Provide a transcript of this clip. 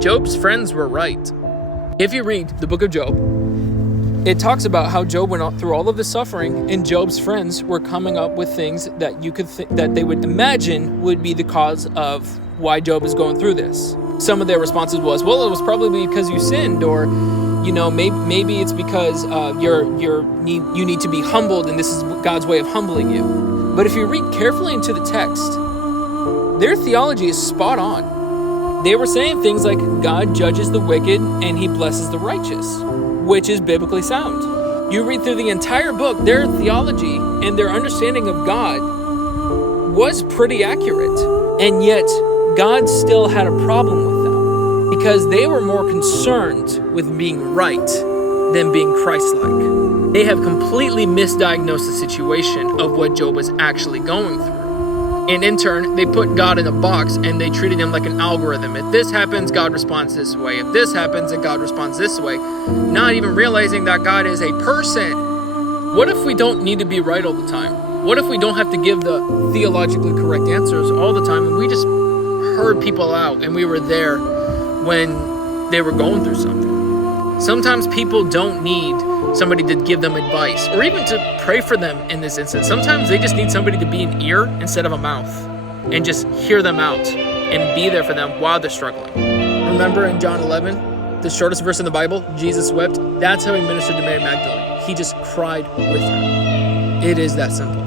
Job's friends were right. If you read the book of Job, it talks about how Job went through all of this suffering, and Job's friends were coming up with things that you could that they would imagine would be the cause of why Job is going through this. Some of their responses was, well, it was probably because you sinned, or maybe it's because you need to be humbled, and this is God's way of humbling you. But if you read carefully into the text, their theology is spot on. They were saying things like God judges the wicked and he blesses the righteous, which is biblically sound. You read through the entire book, their theology and their understanding of God was pretty accurate. And yet, God still had a problem with them because they were more concerned with being right than being Christ-like. They have completely misdiagnosed the situation of what Job was actually going through. And in turn, they put God in a box and they treated him like an algorithm. If this happens, God responds this way. If this happens, then God responds this way. Not even realizing that God is a person. What if we don't need to be right all the time? What if we don't have to give the theologically correct answers all the time, and we just heard people out and we were there when they were going through something? Sometimes people don't need somebody to give them advice or even to pray for them in this instance. Sometimes they just need somebody to be an ear instead of a mouth and just hear them out and be there for them while they're struggling. Remember in John 11, the shortest verse in the Bible, Jesus wept? That's how he ministered to Mary Magdalene. He just cried with her. It is that simple.